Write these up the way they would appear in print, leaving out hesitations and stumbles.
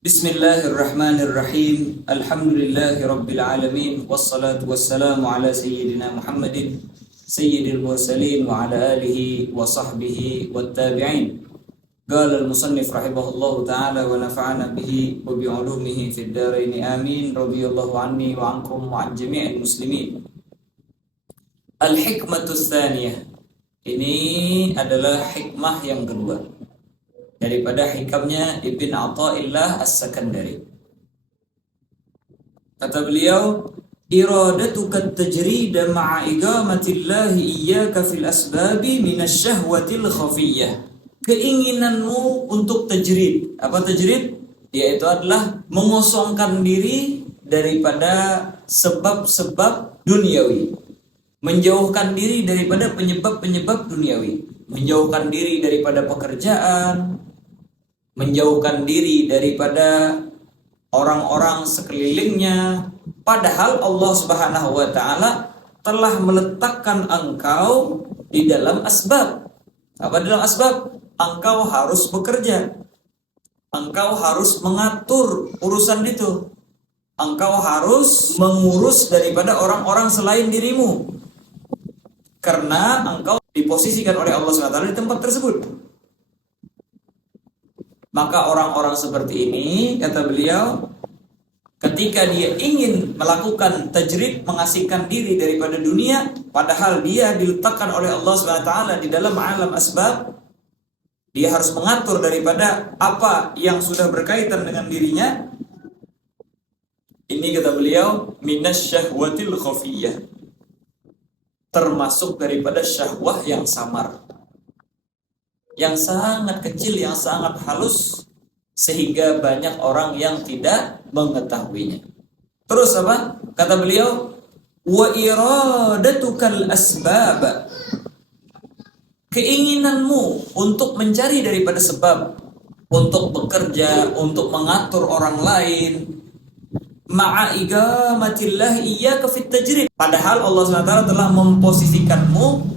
Bismillahirrahmanirrahim. Alhamdulillahi rabbil alamin. Wassalatu wassalamu ala sayyidina Muhammadin sayyidil mursalin wa ala alihi wa sahbihi wattabi'in. Qala al-musannif rahimahullahu ta'ala wa nafa'ana bihi wa bi'ulumihi fid dharain amin. Radhiyallahu anni wa ankum wa an jami'il muslimin. Al-hikmatus tsaniyah. Ini adalah hikmah yang kedua daripada hikamnya Ibn Athaillah As-Sakandari. Kata beliau, iradatuka tajrida ma'a iqamatillahi iyyaka fil asbabi minasyahwatil khafiyyah. Keinginanmu untuk tajrid. Apa tajrid? Yaitu adalah mengosongkan diri daripada sebab-sebab duniawi. Menjauhkan diri daripada penyebab-penyebab duniawi. Menjauhkan diri daripada pekerjaan, menjauhkan diri daripada orang-orang sekelilingnya, padahal Allah Subhanahu wa taala telah meletakkan engkau di dalam asbab. Apa dalam asbab? Engkau harus bekerja. Engkau harus mengatur urusan itu. Engkau harus mengurus daripada orang-orang selain dirimu. Karena engkau diposisikan oleh Allah Subhanahu wa taala di tempat tersebut. Maka orang-orang seperti ini, kata beliau, ketika dia ingin melakukan tajrid, mengasingkan diri daripada dunia, padahal dia diletakkan oleh Allah SWT di dalam alam asbab, dia harus mengatur daripada apa yang sudah berkaitan dengan dirinya. Ini kata beliau, minasyahwatil khafiyyah, termasuk daripada syahwah yang samar, yang sangat kecil, yang sangat halus, sehingga banyak orang yang tidak mengetahuinya. Terus apa? Kata beliau, wa iradatukal asbab, keinginanmu untuk mencari daripada sebab, untuk bekerja, untuk mengatur orang lain, ma'a iqamatillah iyyaka fit tajrid, padahal Allah SWT telah memposisikanmu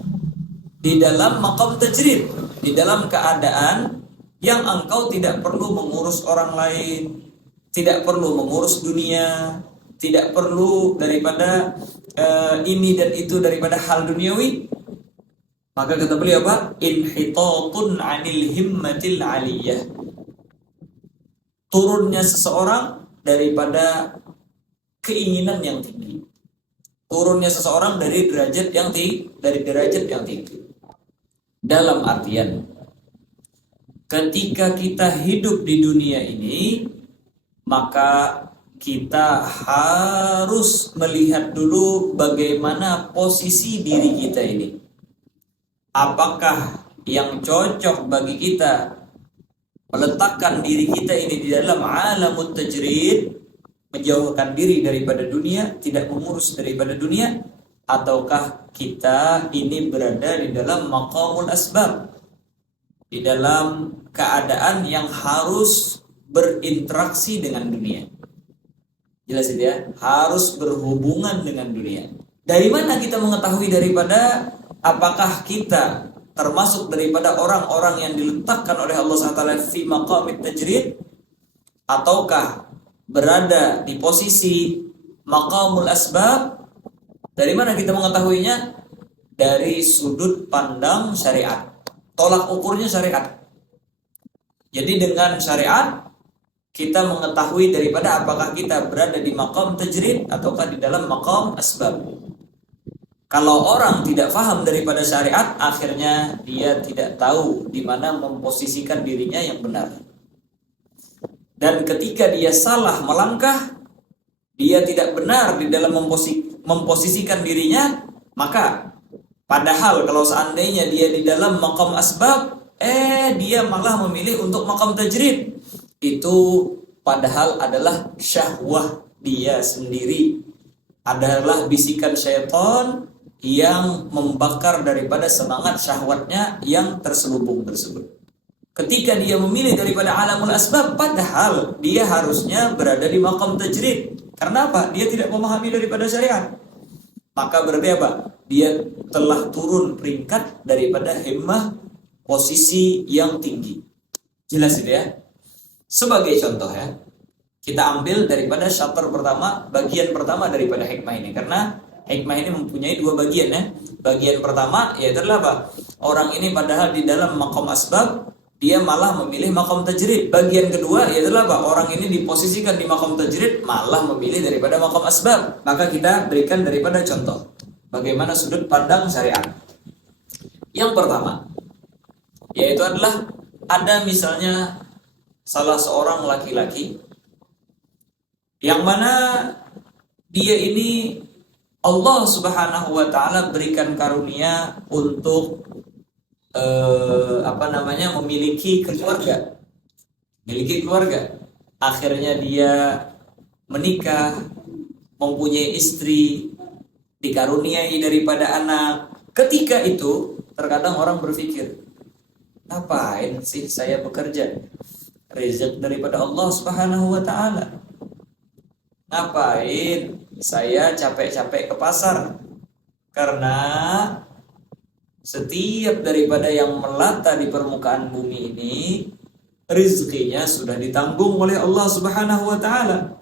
di dalam maqam tajrid, di dalam keadaan yang engkau tidak perlu mengurus orang lain, tidak perlu mengurus dunia, tidak perlu daripada ini dan itu daripada hal duniawi. Maka kata beliau apa? Inhitatun 'anil himmatil 'aliyah, turunnya seseorang daripada keinginan yang tinggi, turunnya seseorang dari derajat yang tinggi. Dalam artian, ketika kita hidup di dunia ini, maka kita harus melihat dulu bagaimana posisi diri kita ini. Apakah yang cocok bagi kita meletakkan diri kita ini di dalam alamut tajrid, menjauhkan diri daripada dunia, tidak mengurus daripada dunia, ataukah kita ini berada di dalam maqamul asbab, di dalam keadaan yang harus berinteraksi dengan dunia. Jelas itu ya, harus berhubungan dengan dunia. Dari mana kita mengetahui daripada apakah kita termasuk daripada orang-orang yang diletakkan oleh Allah SWT fi maqamit tajrid, ataukah berada di posisi maqamul asbab? Dari mana kita mengetahuinya? Dari sudut pandang syariat. Tolak ukurnya syariat. Jadi dengan syariat kita mengetahui daripada apakah kita berada di maqam tajrid ataukah di dalam maqam asbab. Kalau orang tidak paham daripada syariat, akhirnya dia tidak tahu di mana memposisikan dirinya yang benar. Dan ketika dia salah melangkah, dia tidak benar di dalam memposisikan dirinya, maka padahal kalau seandainya dia di dalam maqam asbab, dia malah memilih untuk maqam tajrid. Itu padahal adalah syahwah dia sendiri, adalah bisikan syaitan yang membakar daripada semangat syahwatnya yang terselubung tersebut. Ketika dia memilih daripada alamul asbab, padahal dia harusnya berada di maqam tajrid. Karena apa? Dia tidak memahami daripada syariat. Maka berarti apa? Dia telah turun peringkat daripada himmah posisi yang tinggi. Jelas itu ya. Sebagai contoh ya, Kita ambil daripada chapter pertama, bagian pertama daripada hikmah ini, karena hikmah ini mempunyai dua bagian ya. Bagian pertama yaitu apa? Orang ini padahal di dalam maqam asbab, dia malah memilih maqam tajrid. Bagian kedua yaitu apa? Orang ini diposisikan di maqam tajrid, malah memilih daripada maqam asbab. Maka kita berikan daripada contoh bagaimana sudut pandang syariat. Yang pertama yaitu adalah ada misalnya salah seorang laki-laki yang mana dia ini Allah Subhanahu wa taala berikan karunia untuk memiliki keluarga. Memiliki keluarga. Akhirnya dia menikah, mempunyai istri, dikaruniai daripada anak. Ketika itu terkadang orang berpikir, ngapain sih saya bekerja? Rezeki daripada Allah Subhanahu wa taala. Ngapain saya capek-capek ke pasar? Karena setiap daripada yang melata di permukaan bumi ini, rezekinya sudah ditanggung oleh Allah Subhanahu wa taala.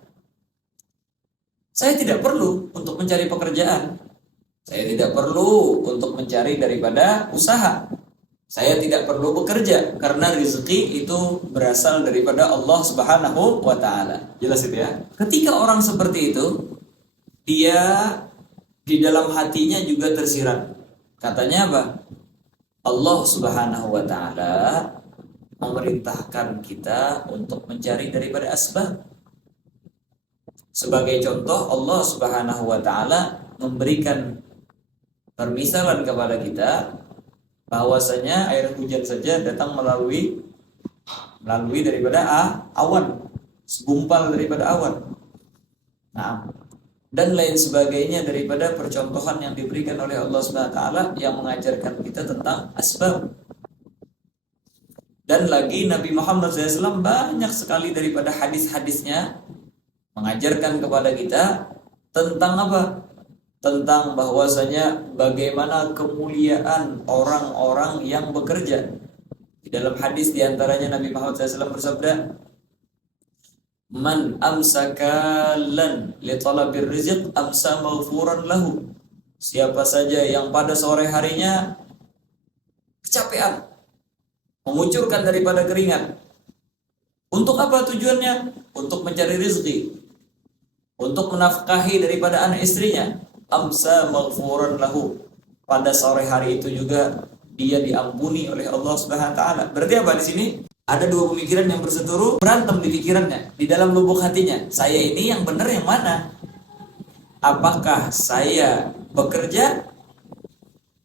Saya tidak perlu untuk mencari pekerjaan. Saya tidak perlu untuk mencari daripada usaha. Saya tidak perlu bekerja karena rezeki itu berasal daripada Allah Subhanahu wa taala. Jelas itu ya. Ketika orang seperti itu, dia di dalam hatinya juga tersirat. Katanya apa? Allah Subhanahu wa taala memerintahkan kita untuk mencari daripada asbab. Sebagai contoh, Allah Subhanahu wa taala memberikan permisalan kepada kita bahwasanya air hujan saja datang melalui daripada awan, segumpal daripada awan. Nah, dan lain sebagainya daripada percontohan yang diberikan oleh Allah Subhanahu wa taala yang mengajarkan kita tentang asbab. Dan lagi Nabi Muhammad SAW banyak sekali daripada hadis-hadisnya mengajarkan kepada kita tentang apa? Tentang bahwasanya bagaimana kemuliaan orang-orang yang bekerja. Di dalam hadis diantaranya Nabi Muhammad SAW bersabda, "Man amsaka lan li talabir rizq amsa maghfuran lahu." Siapa saja yang pada sore harinya kecapean, mengucurkan daripada keringat. Untuk apa tujuannya? Untuk mencari rezeki, untuk menafkahi daripada anak istrinya. Amsa maghfuran lahu. Pada sore hari itu juga dia diampuni oleh Allah Subhanahu wa taala. Berarti apa di sini? Ada dua pemikiran yang berseteru, berantem di pikirannya, di dalam lubuk hatinya. Saya ini yang benar yang mana? Apakah saya bekerja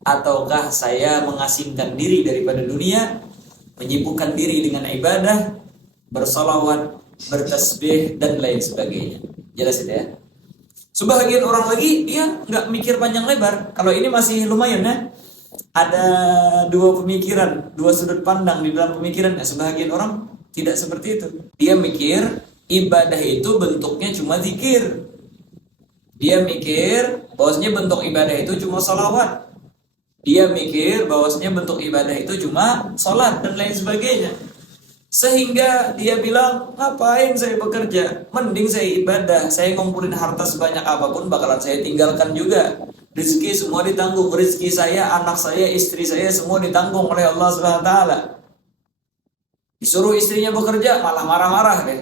ataukah saya mengasingkan diri daripada dunia, menyibukkan diri dengan ibadah, bersalawat, bertasbih dan lain sebagainya. Jelas itu ya. Sebagian orang lagi dia nggak mikir panjang lebar. Kalau ini masih lumayan ya. Ada dua pemikiran, dua sudut pandang di dalam pemikirannya. Sebagian orang tidak seperti itu. Dia mikir ibadah itu bentuknya cuma zikir. Dia mikir bahwasanya bentuk ibadah itu cuma salawat. Dia mikir bahwasanya bentuk ibadah itu cuma sholat dan lain sebagainya. Sehingga dia bilang, ngapain saya bekerja? Mending saya ibadah. Saya ngumpulin harta sebanyak apapun bakalan saya tinggalkan juga. Rezeki semua ditanggung. Rezeki saya, anak saya, istri saya semua ditanggung oleh Allah SWT. Disuruh istrinya bekerja malah marah-marah deh.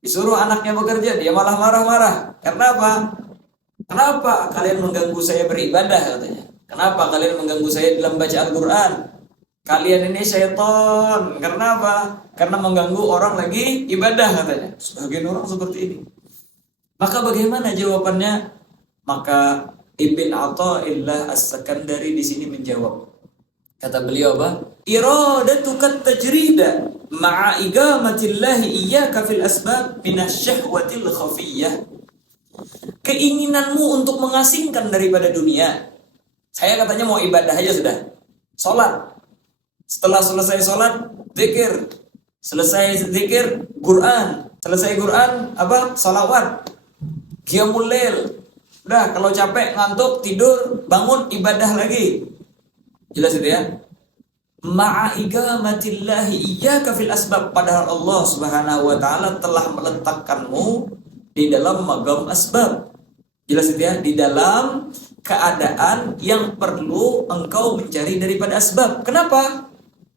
Disuruh anaknya bekerja dia malah marah-marah. Karena apa? Kenapa kalian mengganggu saya beribadah katanya? Kenapa kalian mengganggu saya dalam baca Al-Quran? Kalian ini syaitan. Karena apa? Karena mengganggu orang lagi ibadah katanya. Sebagian orang seperti ini. Maka bagaimana jawabannya? Maka Ibn Athaillah As-Sakandari di sini menjawab. Kata beliau apa? Iradatuka tajrida ma'a igamatillahi iyyaka fil asbab minasyahwatil khafiyyah. Keinginanmu untuk mengasingkan daripada dunia. Saya katanya mau ibadah aja sudah. Salat. Setelah selesai sholat, zikir. Selesai zikir, Quran. Selesai Quran, apa? Salawat. Qiyamul lail. Udah, kalau capek, ngantuk, tidur, bangun, ibadah lagi. Jelas itu ya? ma'a igamatillahi iyyaka fil asbab, padahal Allah Subhanahu wa taala telah meletakkanmu di dalam magam asbab. Jelas itu ya, di dalam keadaan yang perlu engkau mencari daripada asbab. Kenapa?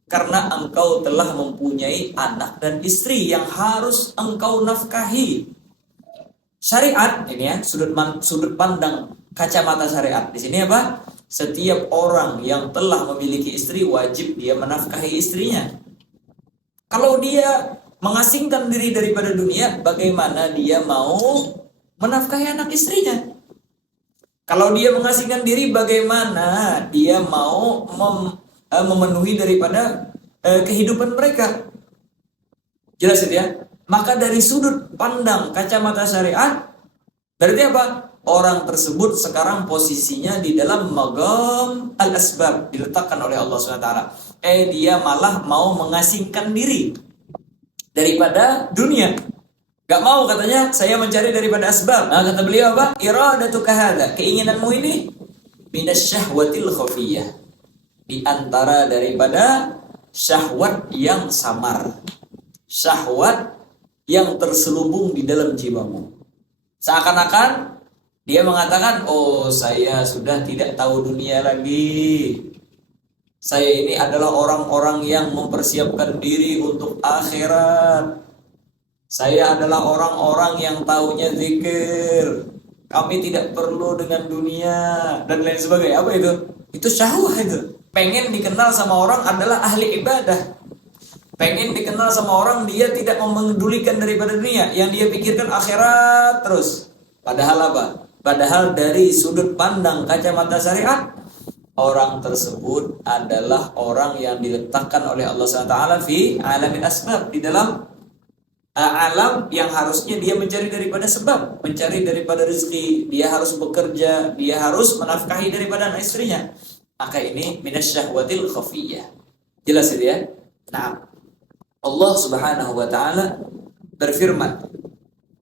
Karena engkau telah mempunyai anak dan istri yang harus engkau nafkahi. Syariat ini ya, sudut pandang kacamata syariat. Di sini apa? Setiap orang yang telah memiliki istri wajib dia menafkahi istrinya. Kalau dia mengasingkan diri daripada dunia, bagaimana dia mau menafkahi anak istrinya? Kalau dia mengasingkan diri, bagaimana dia mau memenuhi daripada kehidupan mereka? Jelas ya? Maka dari sudut pandang kacamata syariat, berarti apa? Orang tersebut sekarang posisinya di dalam magam al-asbab, diletakkan oleh Allah SWT. Dia malah mau mengasingkan diri daripada dunia. Gak mau, katanya saya mencari daripada asbab. Nah, kata beliau apa? Iradatuka hadza, keinginanmu ini minasyahwatil khafiyah, di antara daripada syahwat yang samar, syahwat yang terselubung di dalam jiwamu. Seakan-akan dia mengatakan, oh saya sudah tidak tahu dunia lagi, saya ini adalah orang-orang yang mempersiapkan diri untuk akhirat, saya adalah orang-orang yang taunya zikir, kami tidak perlu dengan dunia, dan lain sebagainya. Apa itu? Itu syahwat itu. Pengen dikenal sama orang adalah ahli ibadah. Pengen dikenal sama orang dia tidak memedulikan daripada dunia, yang dia pikirkan akhirat terus. Padahal apa? Padahal dari sudut pandang kacamata syariat, orang tersebut adalah orang yang diletakkan oleh Allah SWT fi alamin asbab, di dalam alam yang harusnya dia mencari daripada sebab, mencari daripada rezeki, dia harus bekerja, dia harus menafkahi daripada anak istrinya. Maka ini minasyahwatil khafiyah. Jelas itu ya? Nah, Allah Subhanahu wa taala berfirman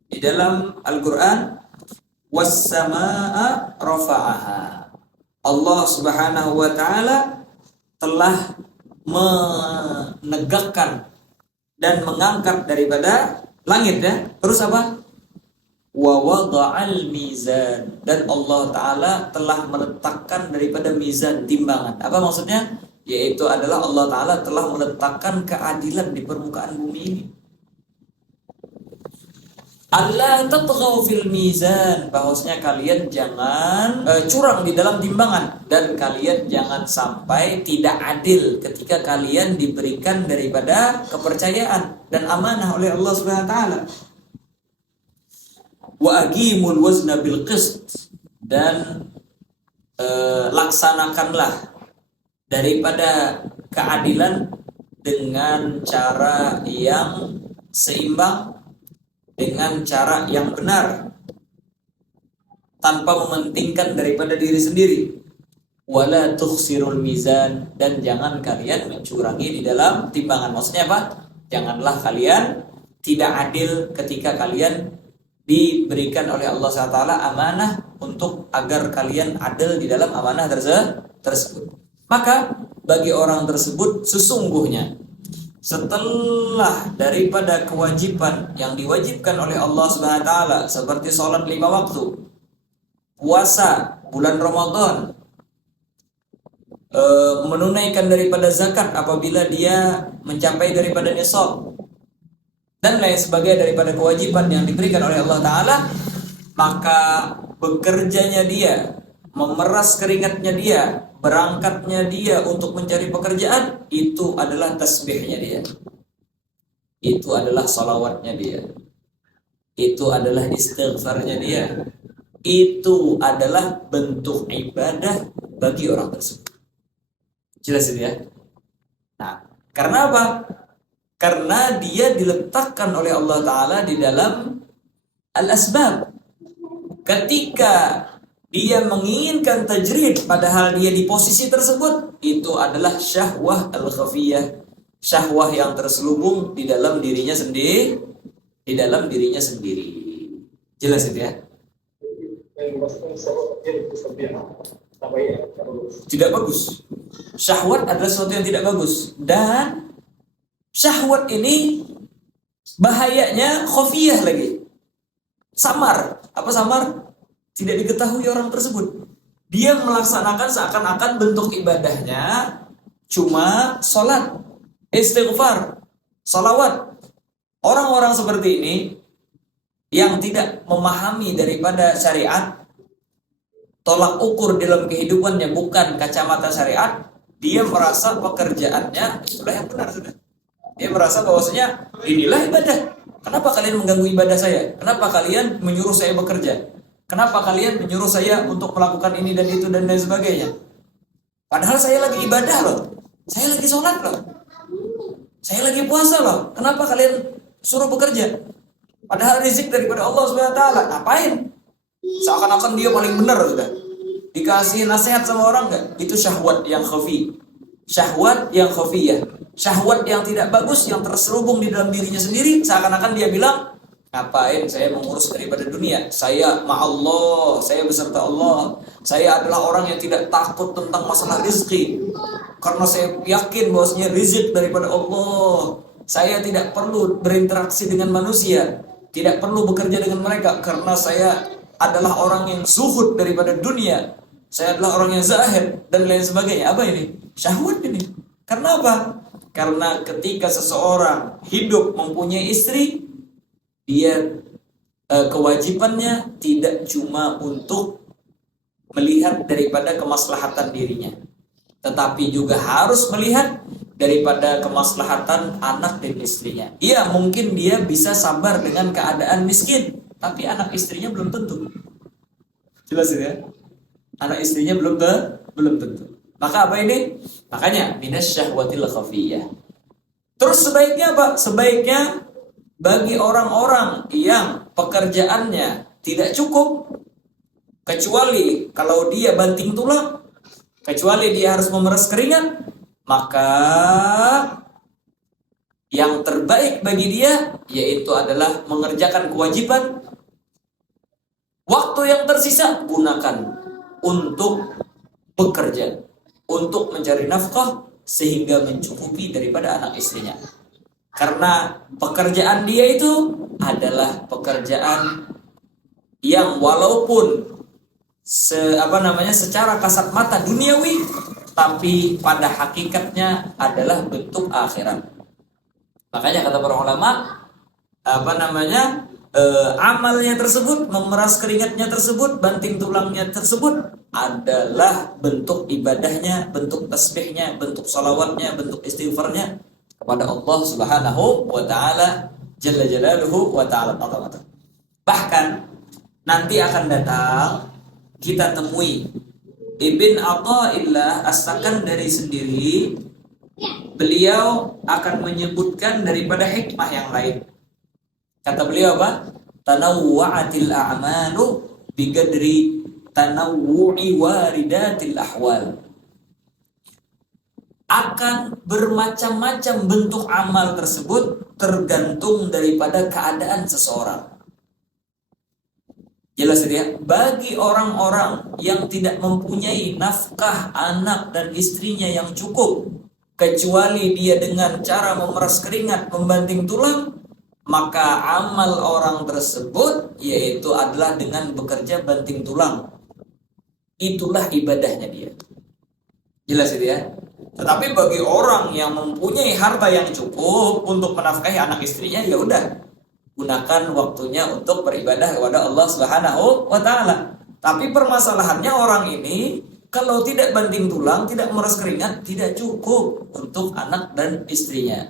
di dalam Al-Qur'an, was-samaa'a rafa'aha. Allah Subhanahu wa taala telah menegakkan dan mengangkat daripada langit ya. Terus apa? Wa wada'al mizan, dan Allah taala telah meletakkan daripada mizan, timbangan. Apa maksudnya? Yaitu adalah Allah taala telah meletakkan keadilan di permukaan bumi ini. Allah tatghaw fil mizan, bahwasanya kalian jangan curang di dalam timbangan, dan kalian jangan sampai tidak adil ketika kalian diberikan daripada kepercayaan dan amanah oleh Allah Subhanahu wa taala. Wa aqimul wazna bil qist, dan laksanakanlah daripada keadilan dengan cara yang seimbang, dengan cara yang benar, tanpa mementingkan daripada diri sendiri. Wala tukhsirul mizan, dan jangan kalian mencurangi di dalam timbangan. Maksudnya apa? Janganlah kalian tidak adil ketika kalian diberikan oleh Allah SWT amanah untuk agar kalian adil di dalam amanah tersebut. Maka bagi orang tersebut sesungguhnya setelah daripada kewajiban yang diwajibkan oleh Allah Subhanahu wa taala seperti sholat 5 waktu, puasa bulan Ramadan, menunaikan daripada zakat apabila dia mencapai daripada nisab, dan lain sebagainya daripada kewajiban yang diberikan oleh Allah taala, maka bekerjanya dia, memeras keringatnya dia, berangkatnya dia untuk mencari pekerjaan, itu adalah tasbihnya dia, itu adalah salawatnya dia, itu adalah istighfarnya dia, itu adalah bentuk ibadah bagi orang tersebut. Jelas itu ya? Nah, karena apa? Karena dia diletakkan oleh Allah Ta'ala di dalam al-asbab. Ketika dia menginginkan tajrid padahal dia di posisi tersebut, itu adalah syahwah al-khafiyah, syahwah yang terselubung di dalam dirinya sendiri, di dalam dirinya sendiri. Jelas itu ya? Tidak bagus. Syahwat adalah sesuatu yang tidak bagus. Dan syahwat ini bahayanya khofiyah lagi. Samar. Apa samar? Tidak diketahui orang tersebut. Dia melaksanakan seakan-akan bentuk ibadahnya cuma sholat, istighfar, salawat. Orang-orang seperti ini yang tidak memahami daripada syariat, tolak ukur dalam kehidupannya bukan kacamata syariat, dia merasa pekerjaannya itulah yang benar sudah. Dia merasa bahwasanya inilah ibadah. Kenapa kalian mengganggu ibadah saya? Kenapa kalian menyuruh saya bekerja? Kenapa kalian menyuruh saya untuk melakukan ini dan itu dan lain sebagainya? Padahal saya lagi ibadah loh. Saya lagi sholat loh. Saya lagi puasa loh. Kenapa kalian suruh bekerja? Padahal rezeki daripada Allah SWT. Ngapain? Seakan-akan dia paling benar sudah. Dikasih nasihat sama orang enggak? Itu syahwat yang khafi. Syahwat yang khafiyah. Syahwat yang tidak bagus, yang terselubung di dalam dirinya sendiri. Seakan-akan dia bilang, ngapain saya mengurus daripada dunia? Saya ma'allah, saya beserta Allah. Saya adalah orang yang tidak takut tentang masalah rezeki. Karena saya yakin bahwasanya rezeki daripada Allah. Saya tidak perlu berinteraksi dengan manusia. Tidak perlu bekerja dengan mereka. Karena saya adalah orang yang zuhud daripada dunia. Saya adalah orang yang zahid dan lain sebagainya. Apa ini? Syahwat ini. Karena apa? Karena ketika seseorang hidup mempunyai istri, dia kewajibannya tidak cuma untuk melihat daripada kemaslahatan dirinya, tetapi juga harus melihat daripada kemaslahatan anak dan istrinya. Iya, mungkin dia bisa sabar dengan keadaan miskin, tapi anak istrinya belum tentu. Jelas ya? Anak istrinya belum tentu. Maka apa ini? Makanya minasyahwatil khafiyah. Terus sebaiknya apa? Sebaiknya bagi orang-orang yang pekerjaannya tidak cukup, kecuali kalau dia banting tulang, kecuali dia harus memeras keringat, maka yang terbaik bagi dia yaitu adalah mengerjakan kewajiban. Waktu yang tersisa gunakan untuk bekerja, untuk mencari nafkah sehingga mencukupi daripada anak istrinya. Karena pekerjaan dia itu adalah pekerjaan yang walaupun secara kasat mata duniawi, tapi pada hakikatnya adalah bentuk akhirat. Makanya kata para ulama, amalnya tersebut, memeras keringatnya tersebut, banting tulangnya tersebut adalah bentuk ibadahnya, bentuk tasbihnya, bentuk salawatnya, bentuk istighfarnya kepada Allah Subhanahu wa taala jalla jalaluhu wa ta'ala. Bahkan nanti akan datang kita temui Ibn Athaillah As-Sakandari sendiri, beliau akan menyebutkan daripada hikmah yang lain. Kata beliau apa? Tanawwa'atil a'malu biqadri tanawwu'i waridatil ahwal. Akan bermacam-macam bentuk amal tersebut tergantung daripada keadaan seseorang. Jelas ya? Bagi orang-orang yang tidak mempunyai nafkah anak dan istrinya yang cukup, kecuali dia dengan cara memeras keringat, membanting tulang, maka amal orang tersebut yaitu adalah dengan bekerja banting tulang. Itulah ibadahnya dia. Jelas itu ya? Tetapi bagi orang yang mempunyai harta yang cukup untuk menafkahi anak istrinya, ya udah, gunakan waktunya untuk beribadah kepada Allah Subhanahu wa taala. Tapi permasalahannya orang ini kalau tidak banting tulang, tidak memeras keringat, tidak cukup untuk anak dan istrinya.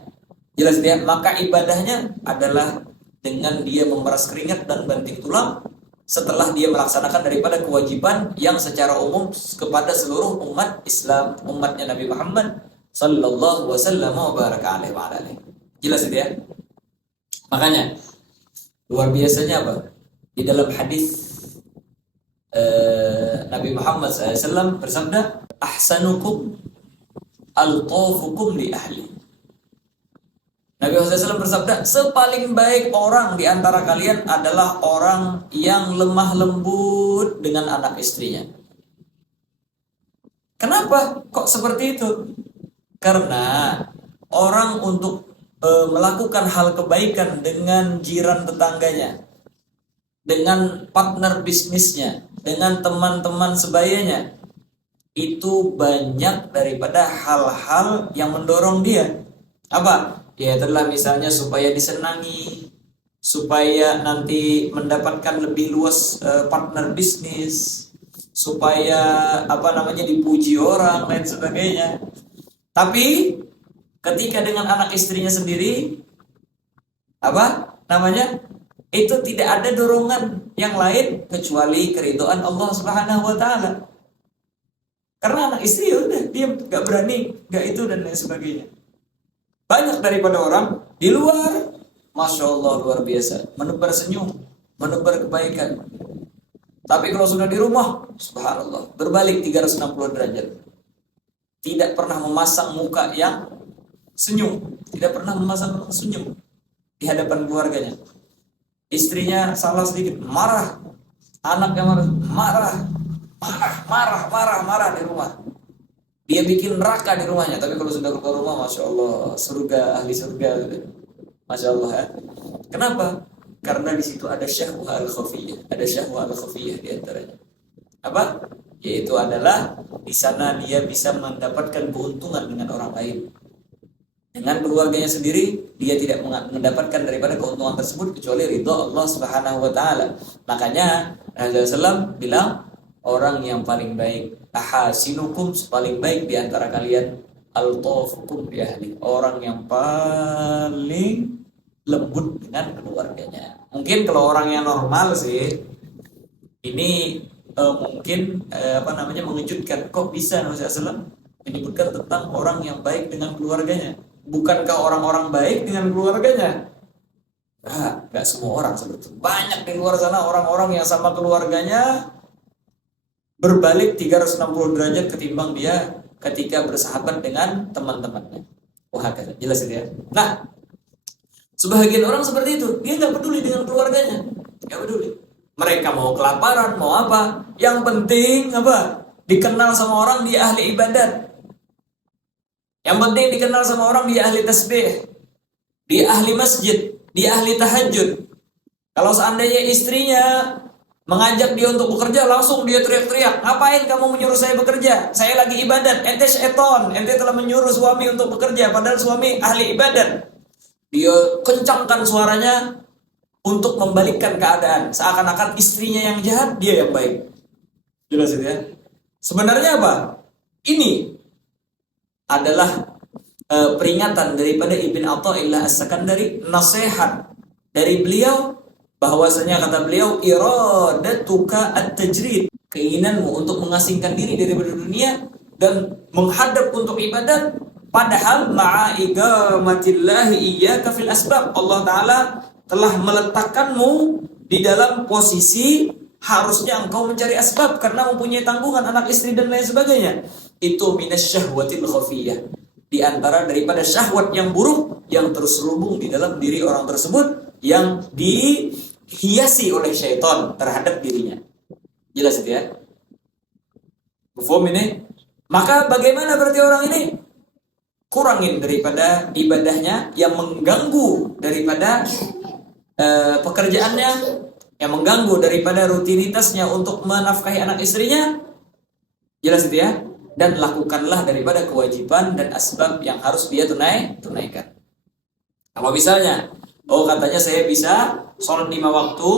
Jelas dia, maka ibadahnya adalah dengan dia memeras keringat dan banting tulang setelah dia melaksanakan daripada kewajiban yang secara umum kepada seluruh umat Islam, umatnya Nabi Muhammad sallallahu wasallam wa baraka alaihi. Jelas dia. Makanya luar biasanya apa? Di dalam hadis Nabi Muhammad SAW bersabda, ahsanukum alqafukum li ahli. Nabi Muhammad SAW bersabda, sepaling baik orang di antara kalian adalah orang yang lemah lembut dengan anak istrinya. Kenapa kok seperti itu? Karena orang untuk melakukan hal kebaikan dengan jiran tetangganya, dengan partner bisnisnya, dengan teman-teman sebayanya, itu banyak daripada hal-hal yang mendorong dia. Apa? Ya itulah misalnya supaya disenangi, supaya nanti mendapatkan lebih luas partner bisnis, supaya dipuji orang lain sebagainya. Tapi ketika dengan anak istrinya sendiri, itu tidak ada dorongan yang lain kecuali keridhaan Allah Subhanahu wa taala. Karena anak istri ya udah diam, nggak berani, nggak itu dan lain sebagainya. Banyak daripada orang di luar, masya Allah luar biasa, menebar senyum, menebar kebaikan. Tapi kalau sudah di rumah, subhanallah, berbalik 360 derajat. Tidak pernah memasang muka yang senyum, tidak pernah memasang senyum di hadapan keluarganya. Istrinya salah sedikit, marah. Anaknya marah di rumah. Dia bikin neraka di rumahnya. Tapi kalau sudah keluar rumah, masya Allah, surga, ahli surga, masya Allah ya. Kenapa? Karena di situ ada syahwah al-khafiyah, ada syahwah al-khafiyah di antaranya. Apa? Yaitu adalah di sana dia bisa mendapatkan keuntungan dengan orang lain. Dengan keluarganya sendiri, dia tidak mendapatkan daripada keuntungan tersebut kecuali ridha Allah Subhanahu wa taala. Makanya Rasulullah SAW bilang, orang yang paling baik, ahasinukum, paling baik di antara kalian, al-tafukum bi ahli, orang yang paling lembut dengan keluarganya. Mungkin kalau orang yang normal sih ini mungkin mengejutkan, kok bisa Rasulullah SAW menyebutkan tentang orang yang baik dengan keluarganya. Bukankah orang-orang baik dengan keluarganya? Gak semua orang seperti itu. Banyak di luar sana orang-orang yang sama keluarganya berbalik 360 derajat ketimbang dia ketika bersahabat dengan teman-temannya. Wah, jelas ya. Nah, sebagian orang seperti itu, dia gak peduli dengan keluarganya, gak peduli. Mereka mau kelaparan, mau apa? Yang penting dikenal sama orang dia ahli ibadat. Yang penting dikenal sama orang dia ahli tasbih, dia ahli masjid, dia ahli tahajud. Kalau seandainya istrinya mengajak dia untuk bekerja, langsung dia teriak-teriak, ngapain kamu menyuruh saya bekerja? Saya lagi ibadat, ente syaiton, ente telah menyuruh suami untuk bekerja, padahal suami ahli ibadat. Dia kencangkan suaranya untuk membalikkan keadaan, seakan-akan istrinya yang jahat, dia yang baik. Jelas itu ya. Sebenarnya apa? Ini adalah peringatan daripada Ibn Athaillah As-Sakandari, nasihat dari beliau, bahwasanya kata beliau, iradatuka at-tajrid, keinginanmu untuk mengasingkan diri daripada dunia dan menghadap untuk ibadat, padahal ma'a iqamatillahi iyyaka fil asbab, Allah Ta'ala telah meletakkanmu di dalam posisi harusnya engkau mencari asbab karena mempunyai tanggungan anak istri dan lain sebagainya. Itu minasyahwatil khafiyah, di antara daripada syahwat yang buruk yang terselubung di dalam diri orang tersebut, yang dihiasi oleh syaitan terhadap dirinya. Jelas itu ya. Mafhum ini? Maka bagaimana berarti orang ini? Kurangin daripada ibadahnya yang mengganggu daripada pekerjaannya, yang mengganggu daripada rutinitasnya untuk menafkahi anak istrinya. Jelas itu ya. Dan lakukanlah daripada kewajiban dan asbab yang harus dia tunaikan. Kalau misalnya, katanya saya bisa sholat 5 waktu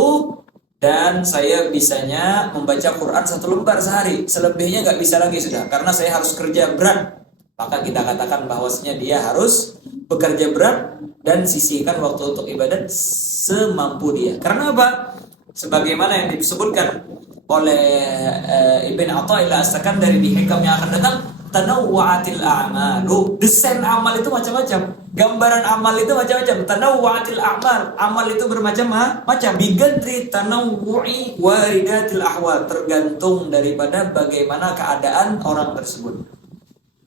dan saya bisanya membaca Quran 1 lembar sehari, selebihnya gak bisa lagi sudah, karena saya harus kerja berat. Maka kita katakan bahwasanya dia harus bekerja berat dan sisihkan waktu untuk ibadat semampu dia. Karena apa? Sebagaimana yang disebutkan oleh Ibn Athaillah As-Sakandari di hikam yang akan datang, tanawwa'atil a'malu, desain amal itu macam-macam, gambaran amal itu macam-macam. Tanawwa'atil a'mal, amal itu bermacam-macam, bigadri tanawwu'i waridatil ahwal, tergantung daripada bagaimana keadaan orang tersebut.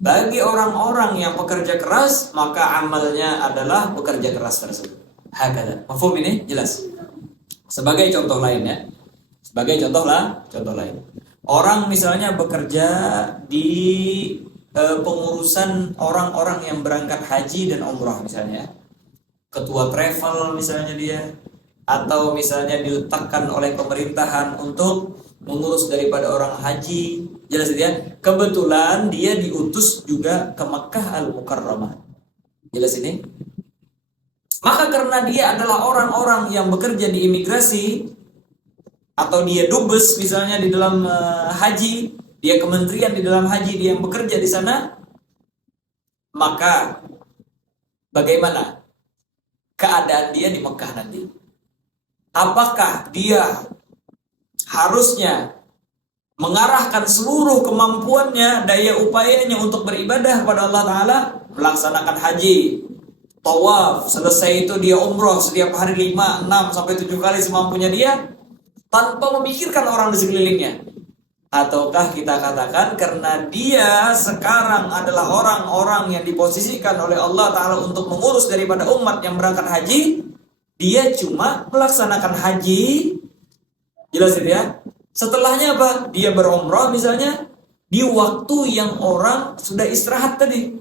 Bagi orang-orang yang pekerja keras, maka amalnya adalah bekerja keras tersebut. Hakada. Mafhum ini? Jelas. Sebagai contoh lain ya. Sebagai contoh lain. Orang misalnya bekerja di pengurusan orang-orang yang berangkat haji dan umrah misalnya, ketua travel misalnya dia, atau misalnya diletakkan oleh pemerintahan untuk mengurus daripada orang haji, jelas ya. Kebetulan dia diutus juga ke Makkah Al-Mukarramah, jelas ini. Maka karena dia adalah orang-orang yang bekerja di imigrasi, atau dia dubes misalnya di dalam haji, dia kementerian di dalam haji, dia yang bekerja di sana, maka bagaimana keadaan dia di Mekah nanti? Apakah dia harusnya mengarahkan seluruh kemampuannya, daya upayanya untuk beribadah kepada Allah Ta'ala, melaksanakan haji, tawaf, selesai itu dia umroh setiap hari 5, 6, sampai 7 kali semampunya dia, tanpa memikirkan orang di sekelilingnya? Ataukah kita katakan karena dia sekarang adalah orang-orang yang diposisikan oleh Allah Ta'ala untuk mengurus daripada umat yang berangkat haji, dia cuma melaksanakan haji, jelas ya. Setelahnya apa? Dia berumrah misalnya di waktu yang orang sudah istirahat tadi.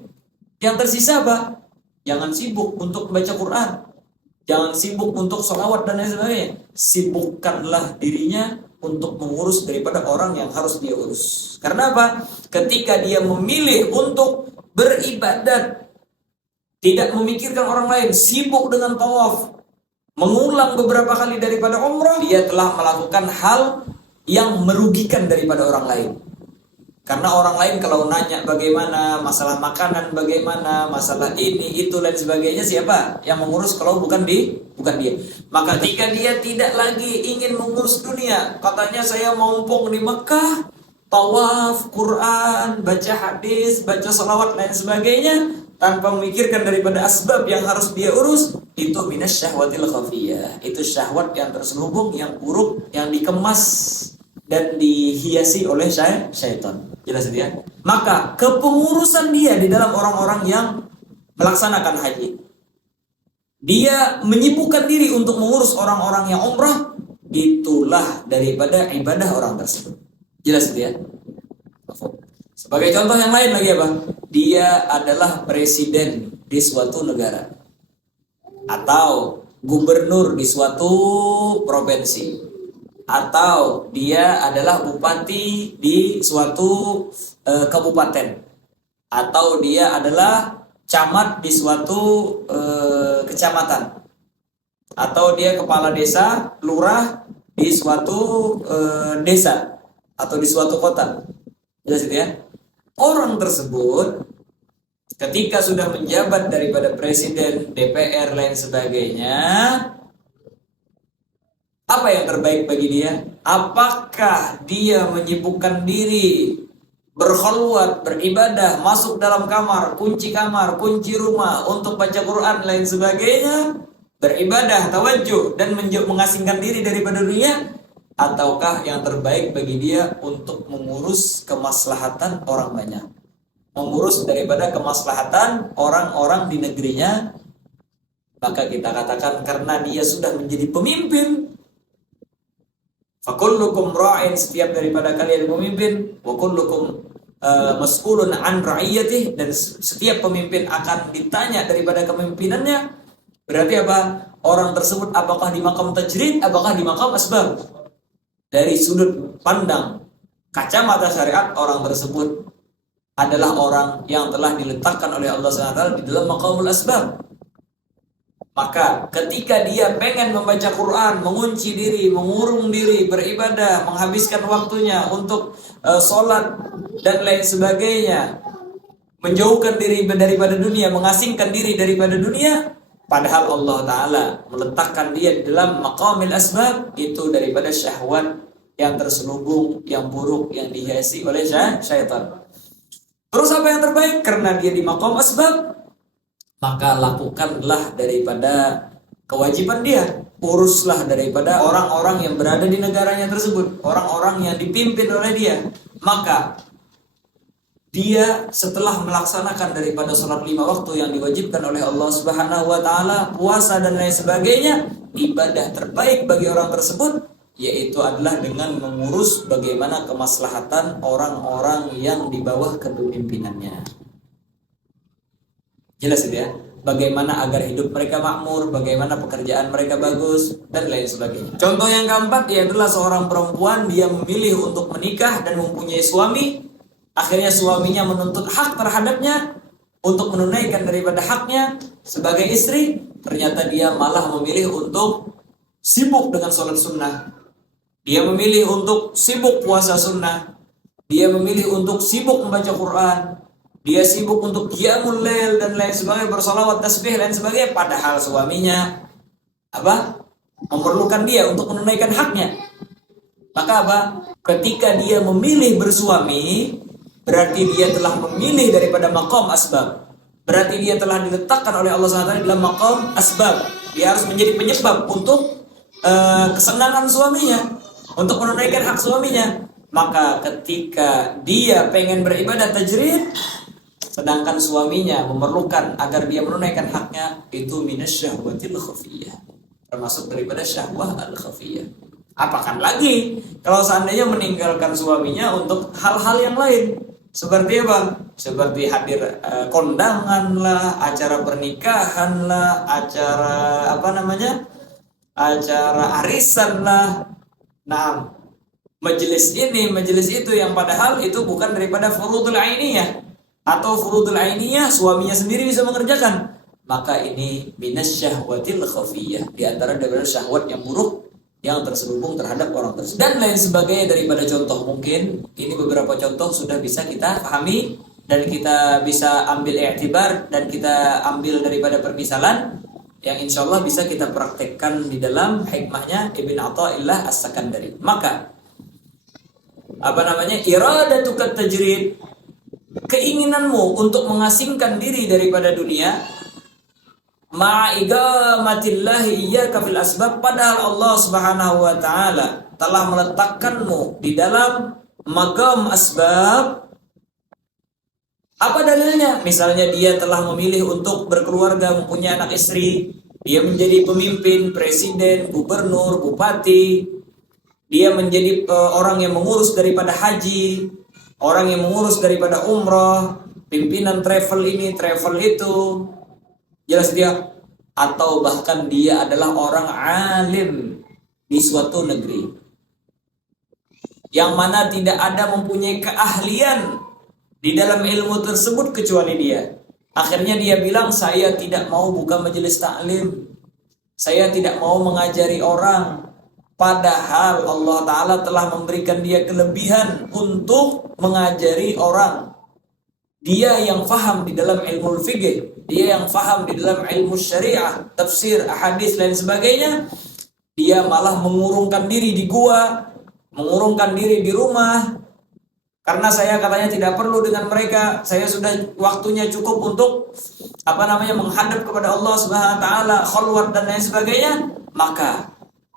Yang tersisa apa? Jangan sibuk untuk baca Quran, jangan sibuk untuk sholawat dan lain sebagainya. Sibukkanlah dirinya untuk mengurus daripada orang yang harus dia urus. Karena apa? Ketika dia memilih untuk beribadat, tidak memikirkan orang lain, sibuk dengan tawaf, mengulang beberapa kali daripada umrah, dia telah melakukan hal yang merugikan daripada orang lain. Karena orang lain kalau nanya bagaimana, masalah makanan bagaimana, masalah ini, itu, dan sebagainya, siapa yang mengurus kalau bukan dia. Maka ketika dia tidak lagi ingin mengurus dunia, katanya saya mumpung di Mekah, tawaf, Quran, baca hadis, baca salawat, lain sebagainya, tanpa memikirkan daripada asbab yang harus dia urus, itu minas syahwatil khafiyah. Itu syahwat yang terselubung, yang buruk, yang dikemas dan dihiasi oleh syaitan. Jelas ya? Maka kepengurusan dia di dalam orang-orang yang melaksanakan haji, dia menyibukkan diri untuk mengurus orang-orang yang umrah, itulah daripada ibadah orang tersebut. Jelas ya? Sebagai contoh yang lain lagi apa? Dia adalah presiden di suatu negara atau gubernur di suatu provinsi, atau dia adalah bupati di suatu kabupaten, atau dia adalah camat di suatu kecamatan, atau dia kepala desa, lurah di suatu desa atau di suatu kota. Jelas itu ya? Orang tersebut ketika sudah menjabat daripada presiden, DPR, lain sebagainya, apa yang terbaik bagi dia? Apakah dia menyibukkan diri, berkhulwat, beribadah, masuk dalam kamar, kunci rumah untuk baca Quran, lain sebagainya, beribadah, tawajuh, dan mengasingkan diri daripada dunia? Ataukah yang terbaik bagi dia untuk mengurus kemaslahatan orang banyak, mengurus daripada kemaslahatan orang-orang di negerinya? Maka kita katakan karena dia sudah menjadi pemimpin, fakullukum ra'in, setiap daripada kalian pemimpin, wa kullukum mas'ulun an ra'iyatih, dan setiap pemimpin akan ditanya daripada kepemimpinannya. Berarti apa? Orang tersebut apakah di makam tajrid, apakah di makam asbab? Dari sudut pandang kacamata syariat, orang tersebut adalah orang yang telah diletakkan oleh Allah SWT di dalam maqamul asbab. Maka ketika dia pengen membaca Quran, mengunci diri, mengurung diri, beribadah, menghabiskan waktunya untuk sholat dan lain sebagainya, menjauhkan diri daripada dunia, mengasingkan diri daripada dunia, padahal Allah Ta'ala meletakkan dia di dalam maqamil asbab, itu daripada syahwat yang terselubung, yang buruk, yang dihiasi oleh syaitan. Terus apa yang terbaik? Karena dia di maqam asbab, maka lakukanlah daripada kewajiban dia, uruslah daripada orang-orang yang berada di negaranya tersebut, orang-orang yang dipimpin oleh dia. Maka dia setelah melaksanakan daripada sholat 5 waktu yang diwajibkan oleh Allah Subhanahu wa Ta'ala, puasa dan lain sebagainya, ibadah terbaik bagi orang tersebut yaitu adalah dengan mengurus bagaimana kemaslahatan orang-orang yang di bawah kepemimpinannya. Jelas itu ya, bagaimana agar hidup mereka makmur, bagaimana pekerjaan mereka bagus, dan lain sebagainya. Contoh yang keempat, dia adalah seorang perempuan, dia memilih untuk menikah dan mempunyai suami. Akhirnya suaminya menuntut hak terhadapnya untuk menunaikan daripada haknya sebagai istri. Ternyata dia malah memilih untuk sibuk dengan sholat sunnah. Dia memilih untuk sibuk puasa sunnah. Dia memilih untuk sibuk membaca Quran. Dia sibuk untuk qiyamul lail dan lain sebagainya, bersolawat, tasbih dan sebagainya. Padahal suaminya memerlukan dia untuk menunaikan haknya. Maka ketika dia memilih bersuami, berarti dia telah memilih daripada maqam asbab. Berarti dia telah diletakkan oleh Allah SWT dalam maqam asbab. Dia harus menjadi penyebab untuk kesenangan suaminya, untuk menunaikan hak suaminya. Maka ketika dia pengen beribadah tajrid, sedangkan suaminya memerlukan agar dia menunaikan haknya, itu minasyahwatil khafiyah, termasuk daripada syahwah al-khafiyah. Apakan lagi kalau seandainya meninggalkan suaminya untuk hal-hal yang lain. Seperti apa? Seperti hadir kondangan lah, acara pernikahan lah, acara acara arisan lah. Nah, majelis ini, majelis itu, yang padahal itu bukan daripada furudul ainiyah, atau furudul ainiyah suaminya sendiri bisa mengerjakan. Maka ini minasyahwatil khafiyah, di antara daripada syahwat yang buruk yang terselubung terhadap orang tersebut, dan lain sebagainya daripada contoh. Mungkin ini beberapa contoh sudah bisa kita pahami dan kita bisa ambil i'tibar dan kita ambil daripada permisalan yang insya Allah bisa kita praktekkan di dalam hikmahnya Ibn Athaillah As-Sakandari. Maka iradatukat tajrid, keinginanmu untuk mengasingkan diri daripada dunia, ma'igamatillahi iyyaka fil asbab, padahal Allah Subhanahu wa taala telah meletakkanmu di dalam maqam asbab. Apa dalilnya? Misalnya dia telah memilih untuk berkeluarga, mempunyai anak istri, dia menjadi pemimpin, presiden, gubernur, bupati, dia menjadi orang yang mengurus daripada haji, orang yang mengurus daripada umrah, pimpinan travel ini, travel itu. Jelas dia, atau bahkan dia adalah orang alim di suatu negeri yang mana tidak ada mempunyai keahlian di dalam ilmu tersebut kecuali dia. Akhirnya dia bilang, saya tidak mau buka majelis taklim, saya tidak mau mengajari orang. Padahal Allah Ta'ala telah memberikan dia kelebihan untuk mengajari orang. Dia yang faham di dalam ilmu fikih, dia yang faham di dalam ilmu syariah, tafsir, hadis lain sebagainya. Dia malah mengurungkan diri di gua, mengurungkan diri di rumah. Karena saya katanya tidak perlu dengan mereka, saya sudah waktunya cukup untuk menghadap kepada Allah Subhanahu wa taala, khalwat dan lain sebagainya. Maka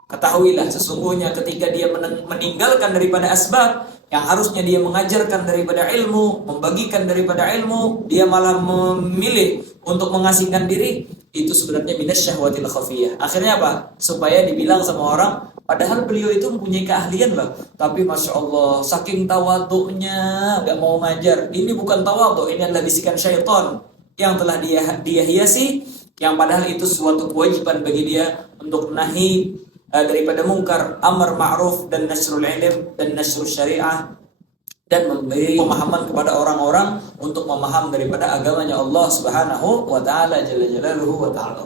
ketahuilah sesungguhnya ketika dia meninggalkan daripada asbab yang harusnya dia mengajarkan daripada ilmu, membagikan daripada ilmu, dia malah memilih untuk mengasingkan diri, itu sebenarnya minasyahwatil khafiyah. Akhirnya apa? Supaya dibilang sama orang, padahal beliau itu mempunyai keahlian loh, tapi Masya Allah saking tawaduknya gak mau ngajar. Ini bukan tawaduk, ini adalah bisikan syaitan yang telah dia hiasi, yang padahal itu suatu kewajiban bagi dia untuk nahi daripada mungkar, amar ma'ruf, dan nasrul ilm dan nasrul syariah, dan memberi pemahaman kepada orang-orang untuk memaham daripada agamanya Allah Subhanahu wa taala jalla jalaluhu wa ta'ala.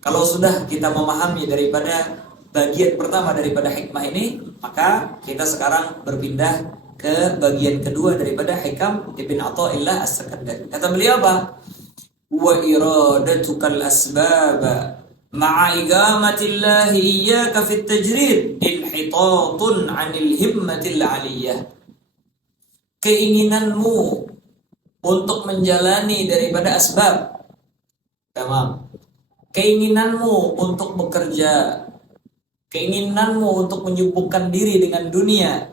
Kalau sudah kita memahami daripada bagian pertama daripada hikmah ini, maka kita sekarang berpindah ke bagian kedua daripada hikam Ibn Athaillah As-Sakandari. Kata beliau apa? Wa iradatukal asbaba ma'a igamatillahi iyyaka fit tajrid inhitatun 'anil himmatil 'aliyah. Keinginanmu untuk menjalani daripada asbab, tamam. Keinginanmu untuk bekerja, keinginanmu untuk menyibukkan diri dengan dunia,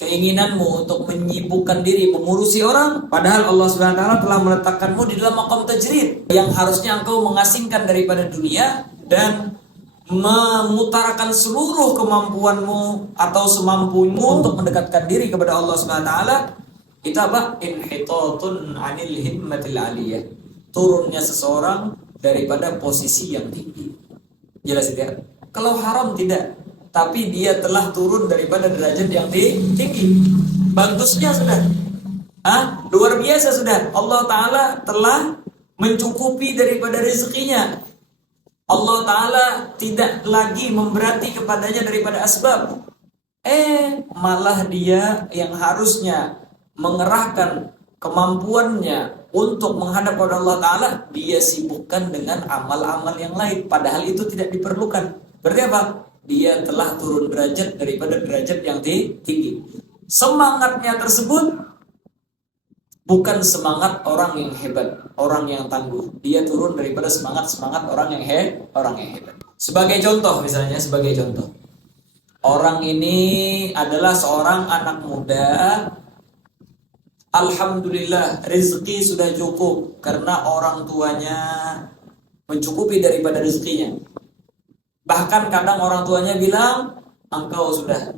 keinginanmu untuk menyibukkan diri mengurusi orang, padahal Allah Subhanahu wa taala telah meletakkanmu di dalam maqam tajrid yang harusnya engkau mengasingkan daripada dunia dan memutarakan seluruh kemampuanmu atau semampumu untuk mendekatkan diri kepada Allah Subhanahu wa taala, itu apa? Inhitatun 'anil himmatil 'aliyah. Turunnya seseorang daripada posisi yang tinggi. Jelas tidak? Kalau haram tidak, tapi dia telah turun daripada derajat yang tinggi. Bagusnya sudah. Luar biasa sudah. Allah Ta'ala telah mencukupi daripada rezekinya. Allah Ta'ala tidak lagi memberati kepadanya daripada asbab. Malah dia yang harusnya mengerahkan kemampuannya untuk menghadap kepada Allah Ta'ala, dia sibukkan dengan amal-amal yang lain. Padahal itu tidak diperlukan. Berarti apa? Dia telah turun derajat daripada derajat yang tinggi. Semangatnya tersebut bukan semangat orang yang hebat, orang yang tangguh. Dia turun daripada semangat orang yang hebat. Sebagai contoh misalnya, orang ini adalah seorang anak muda. Alhamdulillah, rezeki sudah cukup karena orang tuanya mencukupi daripada rezekinya. Bahkan kadang orang tuanya bilang, engkau sudah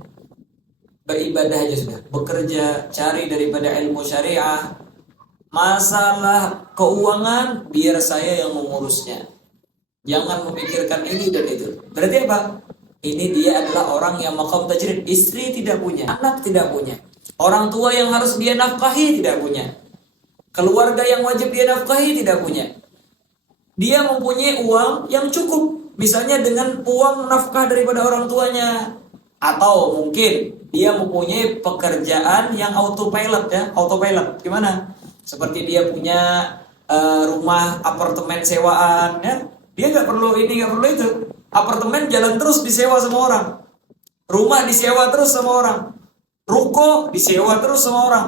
beribadah aja sudah, bekerja, cari daripada ilmu syariah. Masalah keuangan biar saya yang mengurusnya. Jangan memikirkan ini dan itu. Berarti apa? Ini dia adalah orang yang maqam tajrid. Istri tidak punya, anak tidak punya, orang tua yang harus dia nafkahi tidak punya, keluarga yang wajib dia nafkahi tidak punya. Dia mempunyai uang yang cukup, misalnya dengan uang nafkah daripada orang tuanya, atau mungkin dia mempunyai pekerjaan yang autopilot ya. Autopilot gimana? Seperti dia punya rumah apartemen sewaan ya. Dia nggak perlu ini, nggak perlu itu. Apartemen jalan terus disewa sama orang, rumah disewa terus sama orang, ruko disewa terus sama orang.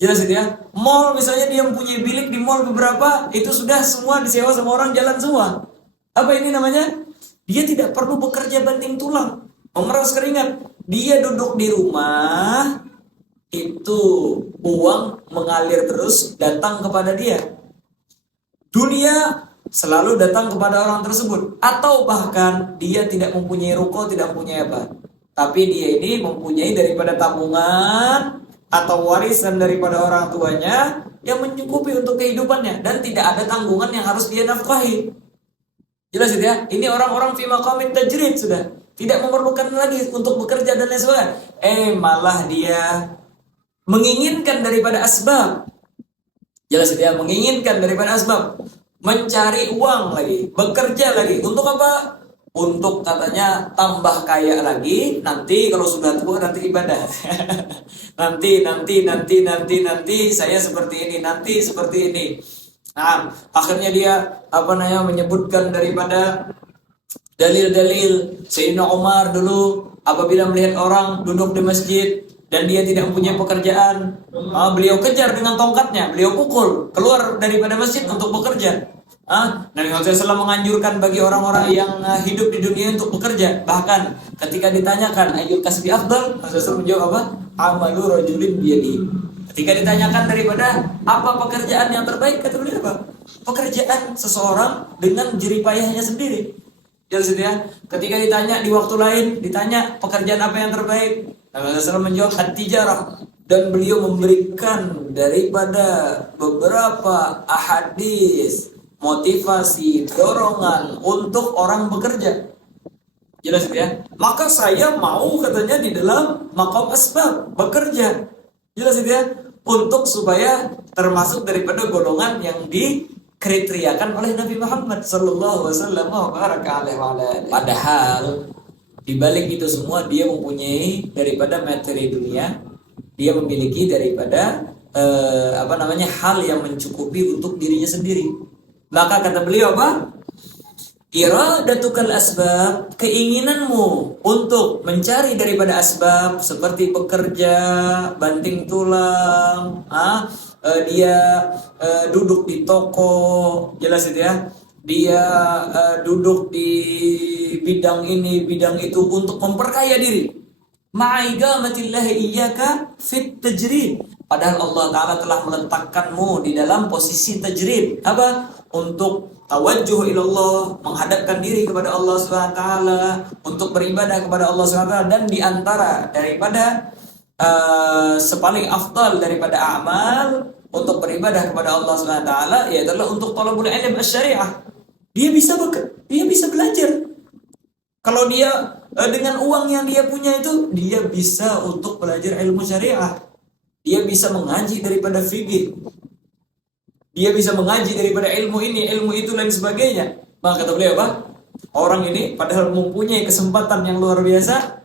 Jelas itu ya. Mall misalnya dia mempunyai bilik di mall beberapa, itu sudah semua disewa sama orang, jalan semua. Apa ini namanya? Dia tidak perlu bekerja banting tulang, memeras keringat. Dia duduk di rumah, itu uang mengalir terus datang kepada dia. Dunia selalu datang kepada orang tersebut. Atau bahkan dia tidak mempunyai ruko, tidak mempunyai apa, tapi dia ini mempunyai daripada tabungan atau warisan daripada orang tuanya yang mencukupi untuk kehidupannya, dan tidak ada tanggungan yang harus dia nafkahi. Jelas itu ya. Ini orang-orang fi maqamit tajrid sudah, tidak memerlukan lagi untuk bekerja dan lain sebagainya. Malah dia menginginkan daripada asbab. Jelas itu ya, menginginkan daripada asbab, mencari uang lagi, bekerja lagi. Untuk apa? Untuk katanya tambah kaya lagi, nanti kalau sudah tua nanti ibadah. nanti saya seperti ini, nanti seperti ini. Nah, akhirnya dia menyebutkan daripada dalil-dalil Sayyidina Umar dulu apabila melihat orang duduk di masjid dan dia tidak mempunyai pekerjaan, beliau kejar dengan tongkatnya, beliau pukul keluar daripada masjid untuk bekerja. Nabi SAW menganjurkan bagi orang-orang yang hidup di dunia untuk bekerja. Bahkan ketika ditanyakan ayyul kasbi afdal, Nabi SAW menjawab apa? Amalu rajulin biyadihi. Ketika ditanyakan daripada apa pekerjaan yang terbaik, kata beliau apa? Pekerjaan seseorang dengan jeripayahnya sendiri. Jadi ya, ketika ditanya di waktu lain, ditanya pekerjaan apa yang terbaik, Nabi SAW menjawab at-tijarah. Dan beliau memberikan daripada beberapa ahadis, motivasi, dorongan untuk orang bekerja. Jelas ya. Maka saya mau katanya di dalam maqam asbab, bekerja. Jelas ya. Untuk supaya termasuk daripada golongan yang dikriteriakan oleh Nabi Muhammad sallallahu alaihi wasallam wa baraka alaihi. Padahal di balik itu semua dia mempunyai daripada materi dunia, dia memiliki daripada hal yang mencukupi untuk dirinya sendiri. Maka kata beliau apa? Iradatukal asbab, keinginanmu untuk mencari daripada asbab seperti bekerja, banting tulang, dia duduk di toko, jelas itu ya. Dia duduk di bidang ini, bidang itu untuk memperkaya diri. Ma'igamatillah iyyaka fit tajrid. Padahal Allah Ta'ala telah meletakkanmu di dalam posisi tajrid. Apa? untuk tawajjuh ilallah, menghadapkan diri kepada Allah Subhanahu wa taala, untuk beribadah kepada Allah Subhanahu wa taala. Dan di antara daripada sepaling afdal daripada amal untuk beribadah kepada Allah Subhanahu wa taala yaitu untuk talabul ilm asy-syariah. Dia bisa belajar. Kalau dia dengan uang yang dia punya itu, dia bisa untuk belajar ilmu syariah. Dia bisa mengaji daripada fikih. Dia bisa mengaji daripada ilmu ini, ilmu itu, dan sebagainya. Maka kata beliau apa? Orang ini padahal mempunyai kesempatan yang luar biasa,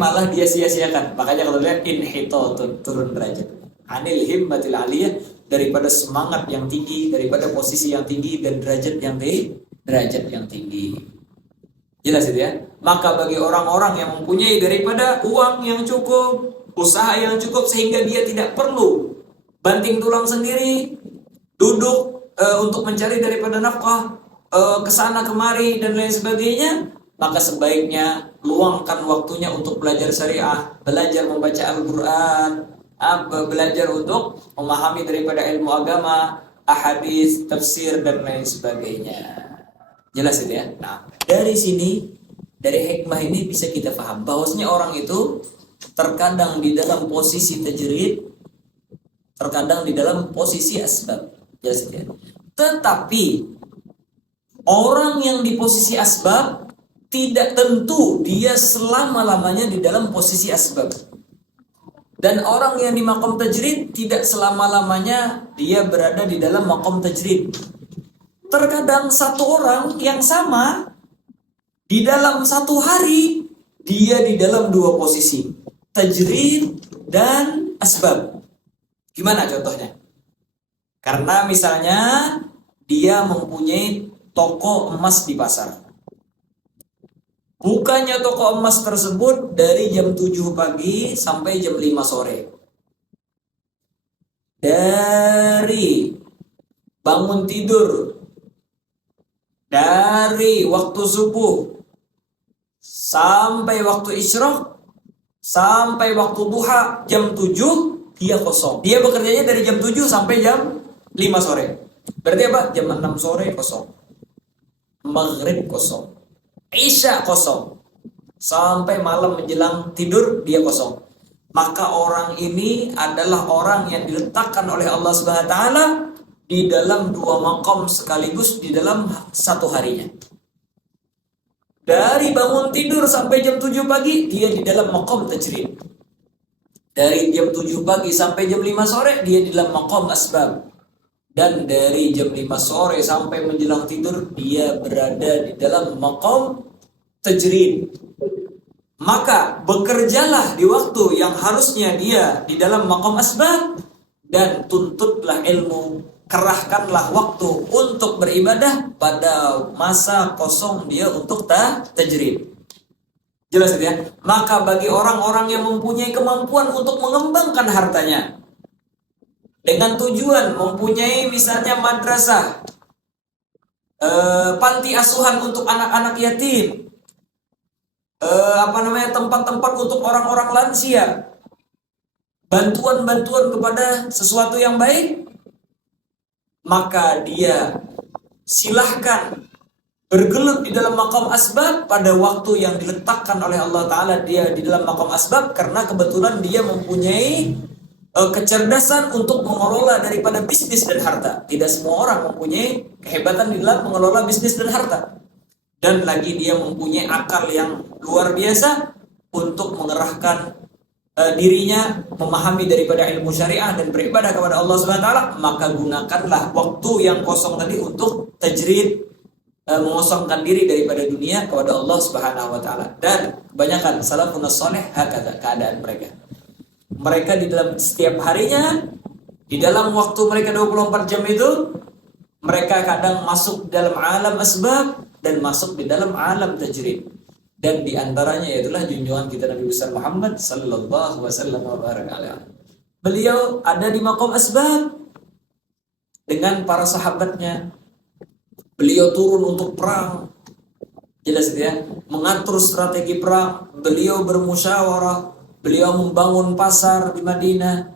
malah dia sia-siakan. Makanya kata beliau, inhitatun, turun derajat. Anil himmatil aliyah, daripada semangat yang tinggi, daripada posisi yang tinggi, dan derajat yang tinggi. Jelas itu ya. Maka bagi orang-orang yang mempunyai daripada uang yang cukup, usaha yang cukup, sehingga dia tidak perlu banting tulang sendiri, duduk untuk mencari daripada nafkah kesana kemari dan lain sebagainya, maka sebaiknya luangkan waktunya untuk belajar syariah, belajar membaca Al-Quran, belajar untuk memahami daripada ilmu agama, ahadits, tafsir, dan lain sebagainya. Jelas itu ya. Nah, dari sini, dari hikmah ini bisa kita paham bahwasanya orang itu terkadang di dalam posisi tajrid, terkadang di dalam posisi asbab. Jelas itu ya. Tetapi orang yang di posisi asbab tidak tentu dia selama-lamanya di dalam posisi asbab. Dan orang yang di maqam tajrid tidak selama-lamanya dia berada di dalam maqam tajrid. Terkadang satu orang yang sama di dalam satu hari dia di dalam dua posisi, tajrid dan asbab. Gimana contohnya? Karena misalnya dia mempunyai toko emas di pasar. Bukanya toko emas tersebut dari jam 7 pagi sampai jam 5 sore. Dari bangun tidur, dari waktu subuh sampai waktu isyraq, sampai waktu duha jam 7 dia kosong. Dia bekerjanya dari jam 7 sampai jam 5 sore. Berarti apa? Jam 6 sore kosong. Maghrib kosong. Isya kosong. Sampai malam menjelang tidur dia kosong. Maka orang ini adalah orang yang diletakkan oleh Allah Subhanahu wa taala di dalam dua maqam sekaligus di dalam satu harinya. Dari bangun tidur sampai jam 7 pagi dia di dalam maqam tajrid. Dari jam 7 pagi sampai jam 5 sore dia di dalam maqam asbab. Dan dari jam 5 sore sampai menjelang tidur dia berada di dalam maqam tajrid. Maka bekerjalah di waktu yang harusnya dia di dalam maqam asbab dan tuntutlah ilmu, kerahkanlah waktu untuk beribadah pada masa kosong dia untuk tajrid. Jelas ya? Maka bagi orang-orang yang mempunyai kemampuan untuk mengembangkan hartanya dengan tujuan mempunyai misalnya madrasah, panti asuhan untuk anak-anak yatim, tempat-tempat untuk orang-orang lansia, bantuan-bantuan kepada sesuatu yang baik, maka dia silahkan bergelut di dalam maqam asbab pada waktu yang diletakkan oleh Allah Ta'ala dia di dalam maqam asbab, karena kebetulan dia mempunyai kecerdasan untuk mengelola daripada bisnis dan harta. Tidak semua orang mempunyai kehebatan di dalam mengelola bisnis dan harta. Dan lagi dia mempunyai akal yang luar biasa untuk mengerahkan dirinya memahami daripada ilmu syariah dan beribadah kepada Allah Subhanahu wa taala. Maka gunakanlah waktu yang kosong tadi untuk tajrid, mengosongkan diri daripada dunia kepada Allah Subhanahu wa taala. Dan kebanyakan salafun saleh hakata keadaan mereka. Mereka di dalam setiap harinya, di dalam waktu mereka 24 jam itu, mereka kadang masuk dalam alam asbab dan masuk di dalam alam tajrid. Dan di antaranya ialah junjungan kita Nabi besar Muhammad sallallahu wasallam wa baraka. Beliau ada di maqam asbab dengan para sahabatnya. Beliau turun untuk perang. Jelas itu ya, mengatur strategi perang. Beliau bermusyawarah. Beliau membangun pasar di Madinah.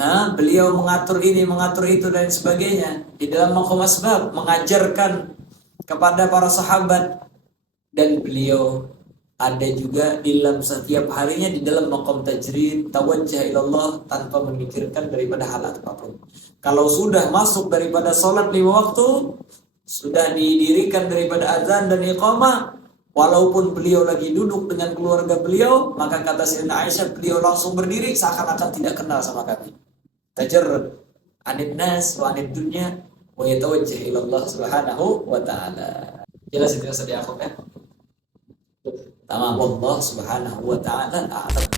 Nah, beliau mengatur ini, mengatur itu dan sebagainya di dalam maqam asbab, mengajarkan kepada para sahabat, dan beliau ada juga di dalam setiap harinya di dalam maqam tajrid, tawajjah ilallah tanpa memikirkan daripada hal apapun. Kalau sudah masuk daripada sholat 5 waktu, sudah didirikan daripada azan dan iqamah, walaupun beliau lagi duduk dengan keluarga beliau, maka kata Sayyidina Aisyah, beliau langsung berdiri seakan-akan tidak kenal sama kami. Tajarrud anid nas wa anid dunya wa yatawajjah ila Allah Subhanahu wa taala. Jelas itu saja aku kan. Tamam, Allah Subhanahu wa taala a'lam.